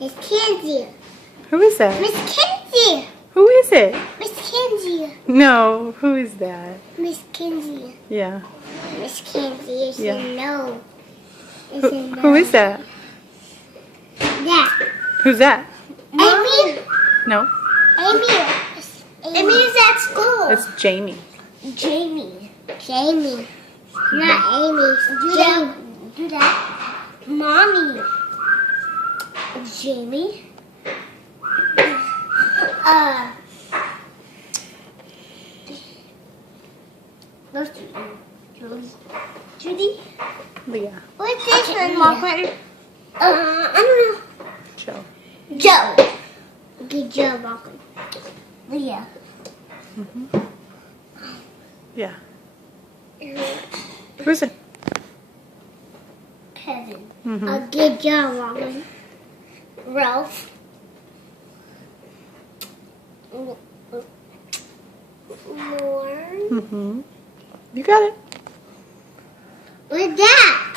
Miss Kenzie. Who is that? Miss Kenzie. Who is it? Miss Kenzie. No, who is that? Miss Kenzie. Yeah. Miss Kenzie is Yeah. a no. Who is that? That. Who's that? Amy. No, Amy. Amy is at school. it's Jamie. Jamie. Jamie. Not Amy. Jamie. Do that. Mommy. Jamie. Those two. Judy. Leah. What's this one, Margaret? I don't know. Joe. Joe. Good job, Margaret. Leah. Yeah. Who's it? Kevin. Mhm. Good job, Margaret. Ralph. Lauren. Mhm. You got it. What's that?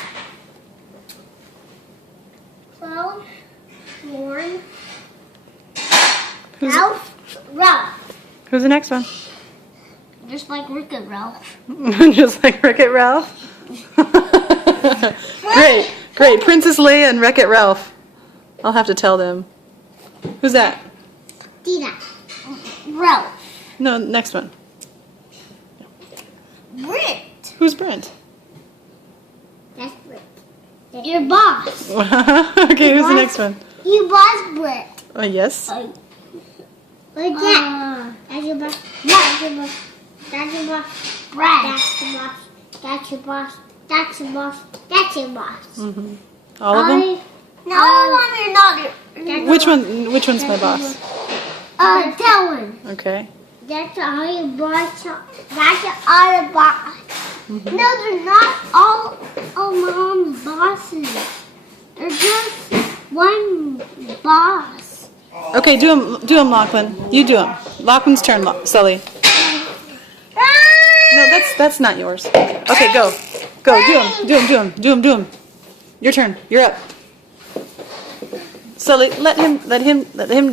Well, Lauren. Ralph. Ralph. Who's the next one? Just like Rick and Ralph. Just like Wreck-It Ralph. Great, great. Princess Leia and Wreck-It Ralph. I'll have to tell them. Who's that? Dina. Ralph. No, next one. Brent. Who's Brent? That's Brent. Your boss. Okay, who's the next one? You boss Brent. Oh, yes. What's that? That's your boss. That's your boss. That's your boss. Brad. That's your boss. That's your boss. That's your boss. That's your boss. Mhm. All of them? No, I'm not. Which one? Which one's my boss? That one. Okay. That's all your boss. That's all the boss. No, they're not all Mom's bosses. They're just one boss. Okay, do them, Lachlan. You do them. Lachlan's turn, Sully. No, that's not yours. Okay, go, do them. Your turn. You're up. Sully, let him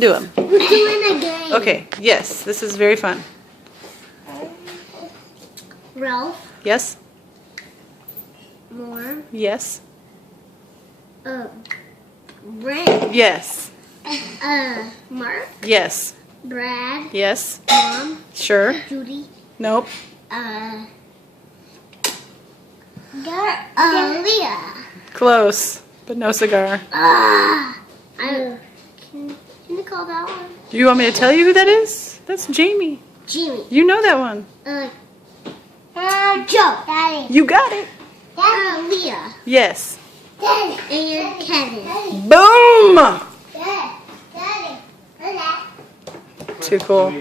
do them. We're doing a game. Okay. Yes, this is very fun. Ralph. Yes. More. Yes. Brent. Yes. Mark. Yes. Brad. Yes. Mom. Sure. Judy. Nope. Leah. Close, but no cigar. Can you call that one? Do you want me to tell you who that is? That's Jamie. Jimmy. You know that one. Joe. Daddy. You got it. Leah. Yes. Daddy. And Kevin. Boom! Daddy. Daddy. Too cool.